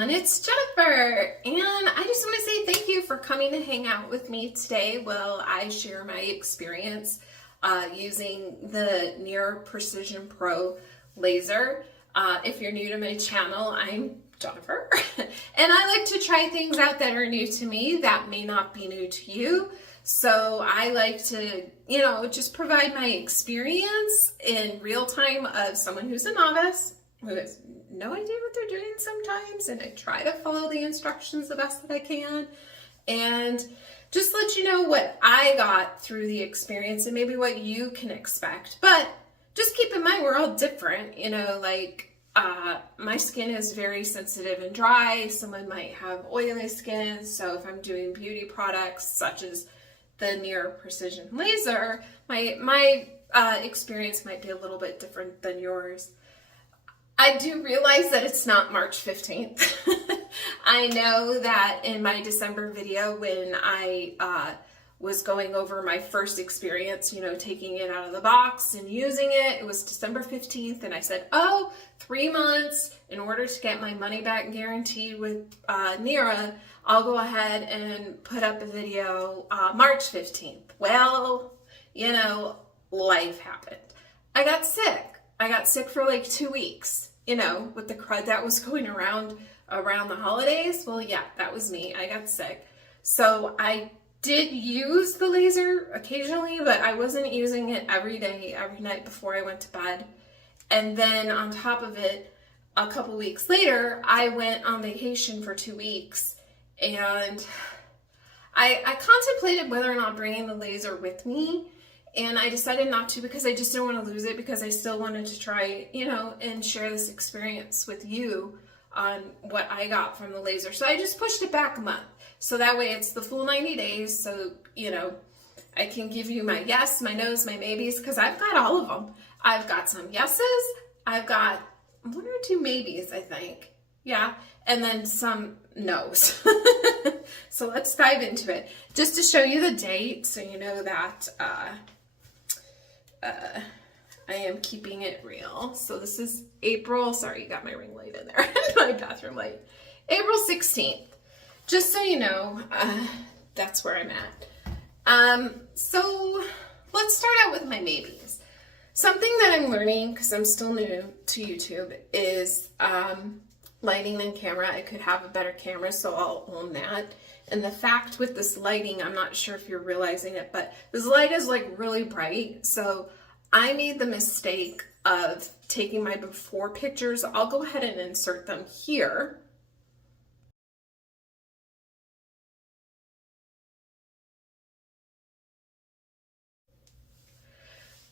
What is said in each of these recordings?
everyone, it's Jennifer, and I just want to say thank you for coming to hang out with me today while I share my experience using the Nira Precision Pro Laser. If you're new to my channel, I'm Jennifer, and I like to try things out that are new to me that may not be new to you. So I like to, just provide my experience in real time of someone who's a novice, who has no idea what they're doing sometimes, and I try to follow the instructions the best that I can, and just let you know what I got through the experience and maybe what you can expect. But just keep in mind, we're all different, my skin is very sensitive and dry. Someone might have oily skin, so if I'm doing beauty products such as the Nira Precision Laser, my experience might be a little bit different than yours. I do realize that it's not March 15th. I know that in my December video when I was going over my first experience, taking it out of the box and using it, it was December 15th, and I said, 3 months, in order to get my money back guaranteed with Nira, I'll go ahead and put up a video March 15th. Well, life happened. I got sick. I got sick for like 2 weeks, with the crud that was going around the holidays. Well, yeah, that was me. I got sick. So I did use the laser occasionally, but I wasn't using it every day, every night before I went to bed. And then on top of it, a couple weeks later, I went on vacation for 2 weeks, and I contemplated whether or not bringing the laser with me, and I decided not to because I just didn't want to lose it, because I still wanted to try, and share this experience with you on what I got from the laser. So I just pushed it back a month. So that way it's the full 90 days. So, I can give you my yes, my no's, my maybes, because I've got all of them. I've got some yeses. I've got 1 or 2 maybes, I think. Yeah. And then some no's. So let's dive into it. Just to show you the date, so you know that I am keeping it real. So this is April. Sorry, you got my ring light in there. My bathroom light. April 16th. Just so you know, that's where I'm at. So let's start out with my maybes. Something that I'm learning, because I'm still new to YouTube, is lighting and camera. I could have a better camera, so I'll own that. And the fact with this lighting, I'm not sure if you're realizing it, but this light is like really bright. So I made the mistake of taking my before pictures. I'll go ahead and insert them here.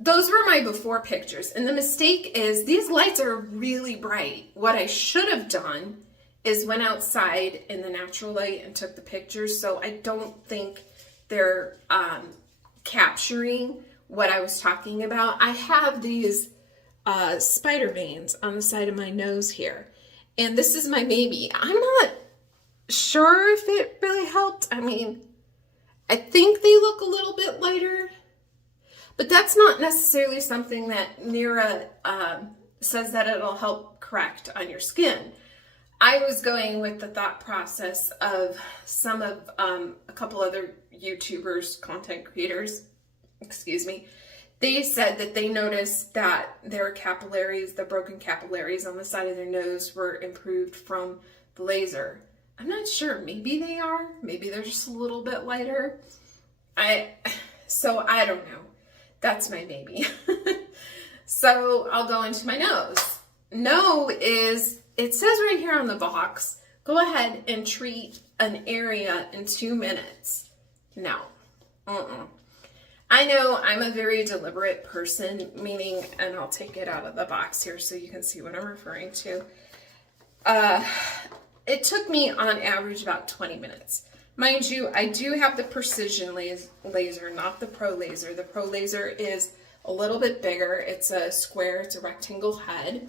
Those were my before pictures, and the mistake is these lights are really bright. What I should have done is went outside in the natural light and took the pictures, so I don't think they're capturing what I was talking about. I have these spider veins on the side of my nose here, and this is my maybe. I'm not sure if it really helped. I mean, I think they look a little bit lighter, but that's not necessarily something that Nira says that it'll help correct on your skin. I was going with the thought process of some of a couple other YouTubers, content creators, they said that they noticed that their capillaries, the broken capillaries on the side of their nose, were improved from the laser. I'm not sure. Maybe they are. Maybe they're just a little bit lighter. So I don't know. That's my baby. So I'll go into my nose. No is, it says right here on the box, go ahead and treat an area in 2 minutes. No. I know I'm a very deliberate person, meaning, and I'll take it out of the box here so you can see what I'm referring to. It took me on average about 20 minutes. Mind you, I do have the Precision Laser, not the Pro Laser. The Pro Laser is a little bit bigger. It's a square, it's a rectangle head.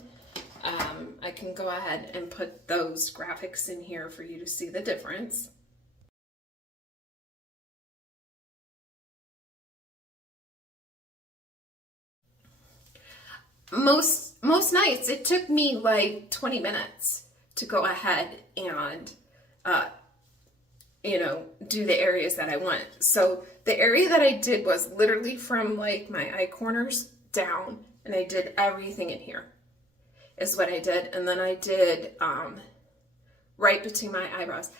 I can go ahead and put those graphics in here for you to see the difference. Most nights it took me like 20 minutes to go ahead and, you know, do the areas that I want. So the area that I did was literally from like my eye corners down, and I did everything in here is what I did. And then I did right between my eyebrows.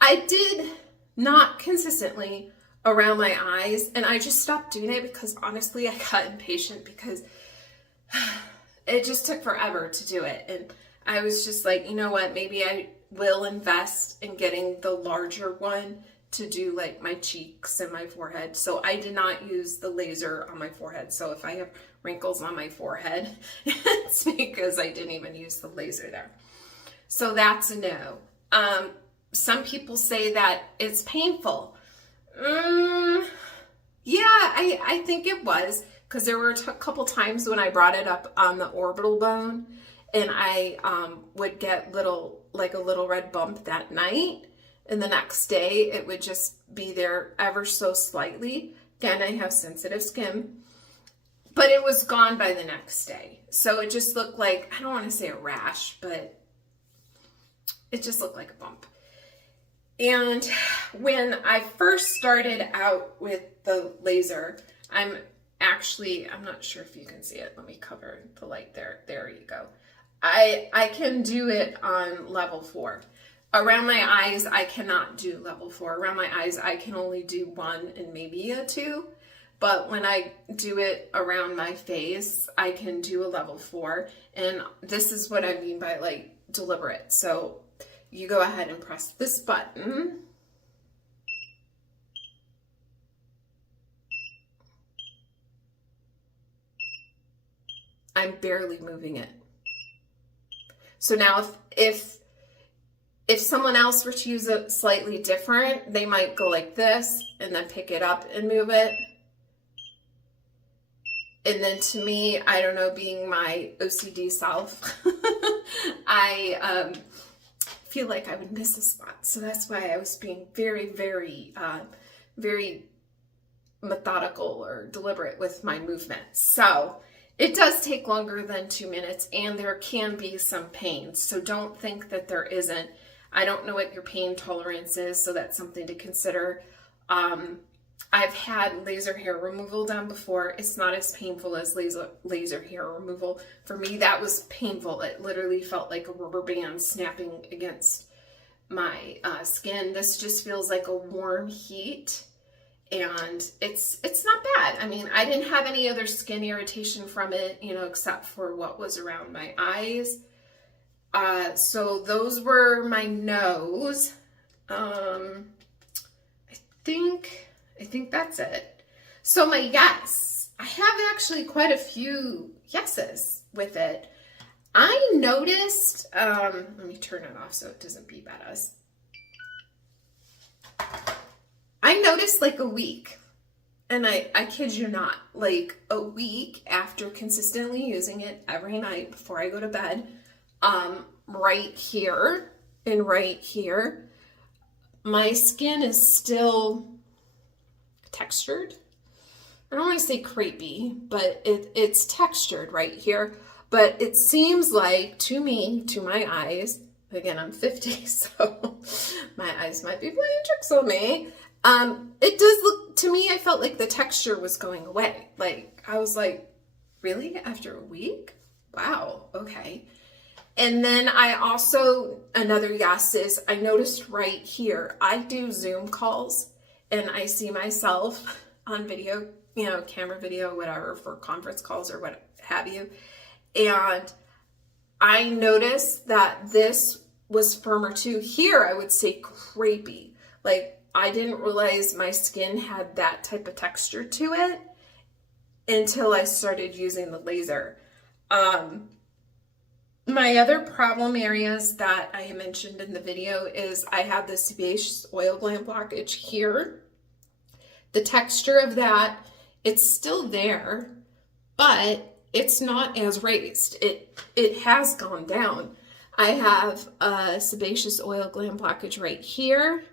I did not consistently around my eyes, and I just stopped doing it because honestly I got impatient because it just took forever to do it. And I was just like, you know what, maybe I will invest in getting the larger one to do like my cheeks and my forehead. So I did not use the laser on my forehead. So if I have wrinkles on my forehead, it's because I didn't even use the laser there. So that's a no. Some people say that it's painful. Yeah, I think it was, because there were a couple times when I brought it up on the orbital bone, and I would get like a little red bump that night, and the next day it would just be there ever so slightly. Again, I have sensitive skin, but it was gone by the next day. So it just looked like, I don't want to say a rash, but it just looked like a bump. And when I first started out with the laser, I'm not sure if you can see it. Let me cover the light there. There you go. I can do it on level 4. Around my eyes, I cannot do level 4. Around my eyes, I can only do 1 and maybe a 2. But when I do it around my face, I can do a level 4. And this is what I mean by like deliberate. So you go ahead and press this button. I'm barely moving it. So now if someone else were to use it slightly different, they might go like this and then pick it up and move it. And then to me, I don't know, being my OCD self, I feel like I would miss a spot. So that's why I was being very, very, very methodical or deliberate with my movements. So it does take longer than 2 minutes, and there can be some pain. So don't think that there isn't. I don't know what your pain tolerance is, so that's something to consider. I've had laser hair removal done before. It's not as painful as laser hair removal. For me, that was painful. It literally felt like a rubber band snapping against my skin. This just feels like a warm heat, and it's not bad. I mean, I didn't have any other skin irritation from it, you know, except for what was around my eyes. So those were my no's. I think that's it. So my yes, I have actually quite a few yeses with it. I noticed, let me turn it off so it doesn't beep at us. I noticed like a week, and I kid you not, like a week after consistently using it every night before I go to bed, right here and right here, my skin is still textured. I don't want to say crepey, but it's textured right here. But it seems like, to me, to my eyes, again, I'm 50, so my eyes might be playing tricks on me. It does look, to me, I felt like the texture was going away. Like, I was like, really? After a week? Wow, okay. And then I also, another yes is, I noticed right here, I do Zoom calls, and I see myself on video, you know, camera video, whatever, for conference calls or what have you. And I noticed that this was firmer too. Here, I would say crepey. Like, I didn't realize my skin had that type of texture to it until I started using the laser. My other problem areas that I mentioned in the video is I have the sebaceous oil gland blockage here. The texture of that, it's still there, but it's not as raised. It has gone down. I have a sebaceous oil gland blockage right here.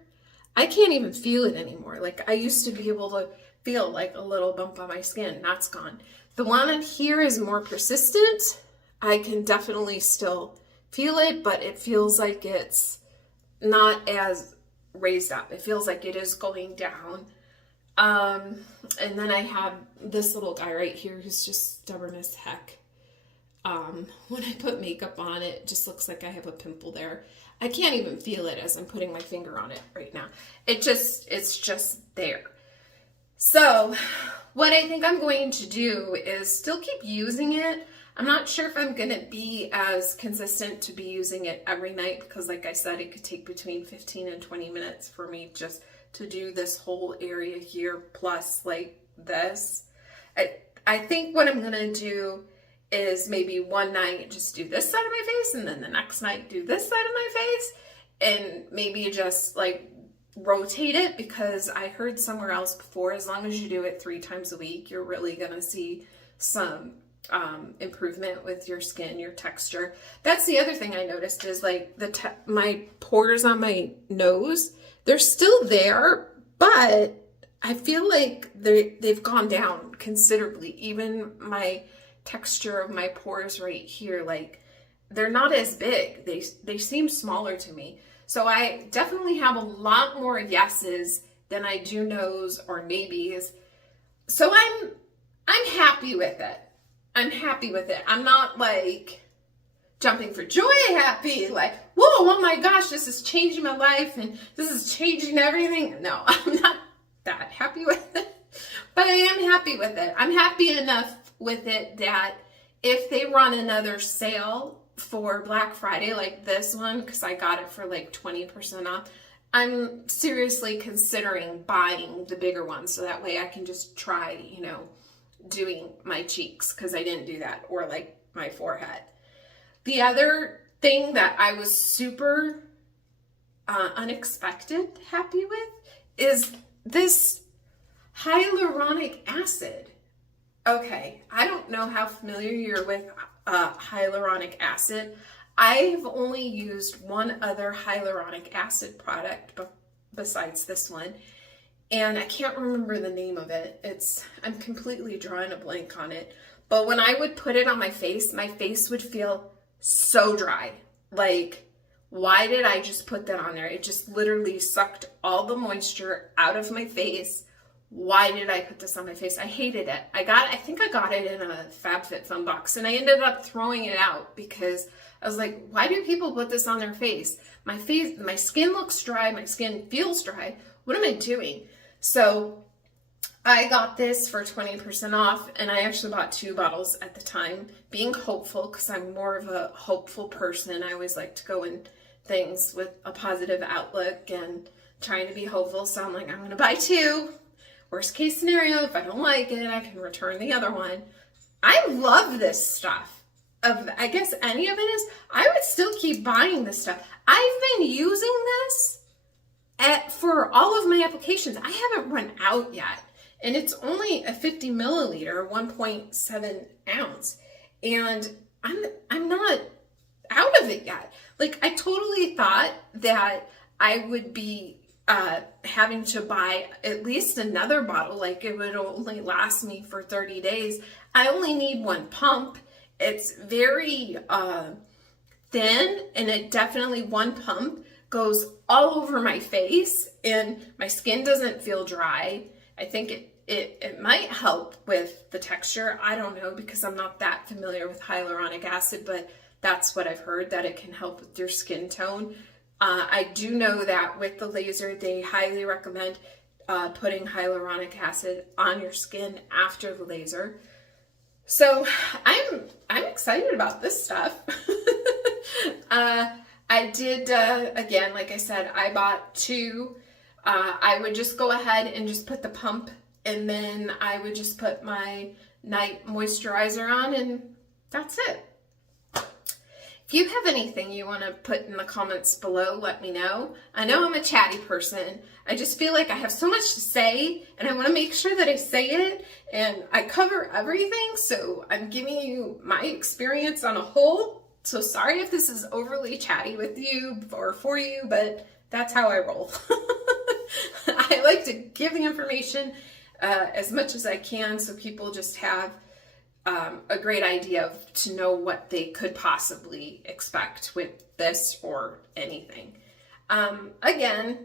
I can't even feel it anymore. Like, I used to be able to feel like a little bump on my skin. That's gone. The one in here is more persistent. I can definitely still feel it, but it feels like it's not as raised up. It feels like it is going down. And then I have this little guy right here who's just stubborn as heck. When I put makeup on, it just looks like I have a pimple there. I can't even feel it as I'm putting my finger on it right now. It's just there. So what I think I'm going to do is still keep using it. I'm not sure if I'm going to be as consistent to be using it every night because, like I said, it could take between 15 and 20 minutes for me just to do this whole area here plus like this. I think what I'm going to do is maybe one night just do this side of my face and then the next night do this side of my face and maybe just like rotate it, because I heard somewhere else before, as long as you do it 3 times a week, you're really going to see some improvement with your skin, your texture. That's the other thing I noticed is like my pores on my nose, they're still there, but I feel like they've gone down considerably. Even my texture of my pores right here, like they're not as big. They seem smaller to me. So I definitely have a lot more yeses than I do nos or maybes. So I'm happy with it. I'm happy with it. I'm not like jumping for joy happy, like, whoa, oh my gosh, this is changing my life and this is changing everything. No, I'm not that happy with it, but I am happy with it. I'm happy enough with it that if they run another sale for Black Friday like this one, because I got it for like 20% off, I'm seriously considering buying the bigger one so that way I can just try, you know, doing my cheeks, because I didn't do that, or like my forehead. The other thing that I was super unexpected happy with is this hyaluronic acid. Okay, I don't know how familiar you're with hyaluronic acid. I've only used one other hyaluronic acid product besides this one, and I can't remember the name of it. I'm completely drawing a blank on it. But when I would put it on my face would feel so dry. Like, why did I just put that on there? It just literally sucked all the moisture out of my face. Why did I put this on my face? I hated it. I think I got it in a FabFitFun box, and I ended up throwing it out because I was like, why do people put this on their face? My skin looks dry. My skin feels dry. What am I doing? So I got this for 20% off, and I actually bought 2 bottles at the time, being hopeful, because I'm more of a hopeful person. I always like to go in things with a positive outlook and trying to be hopeful. So I'm like, I'm going to buy 2. Worst case scenario, if I don't like it, I can return the other one. I love this stuff. I guess any of it is, I would still keep buying this stuff. I've been using this for all of my applications. I haven't run out yet. And it's only a 50 milliliter, 1.7 ounce. And I'm not out of it yet. Like, I totally thought that I would be having to buy at least another bottle, like it would only last me for 30 days. I only need 1 pump. It's very thin, and it definitely 1 pump goes all over my face, and my skin doesn't feel dry. I think it might help with the texture. I don't know, because I'm not that familiar with hyaluronic acid, but that's what I've heard, that it can help with your skin tone. I do know that with the laser, they highly recommend putting hyaluronic acid on your skin after the laser. So I'm excited about this stuff. I did, again, like I said, I bought 2. I would just go ahead and just put the pump, and then I would just put my night moisturizer on, and that's it. If you have anything you want to put in the comments below, let me know. I know I'm a chatty person. I just feel like I have so much to say, and I want to make sure that I say it, and I cover everything, so I'm giving you my experience on a whole. So sorry if this is overly chatty with you or for you, but that's how I roll. I like to give the information as much as I can so people just have a great idea to know what they could possibly expect with this or anything. Again,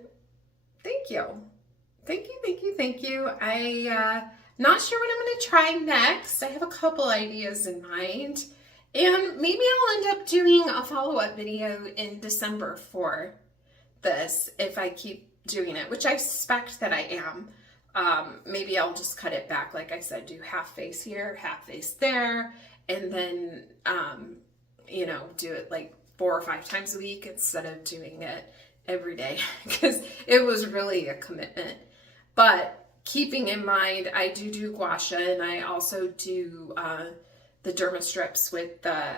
thank you. Thank you, thank you, thank you. Not sure what I'm going to try next. I have a couple ideas in mind. And maybe I'll end up doing a follow-up video in December for this if I keep doing it, which I suspect that I am. Maybe I'll just cut it back, like I said, do half face here, half face there, and then, you know, do it like 4 or 5 times a week instead of doing it every day, because it was really a commitment. But keeping in mind, I do gua sha, and I also do the derma strips with the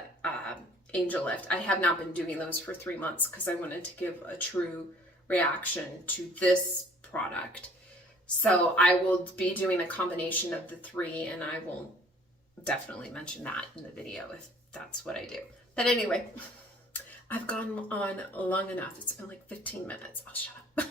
Angel Lift. I have not been doing those for 3 months because I wanted to give a true reaction to this product. So I will be doing a combination of the 3, and I will definitely mention that in the video if that's what I do. But anyway, I've gone on long enough. It's been like 15 minutes. I'll shut up.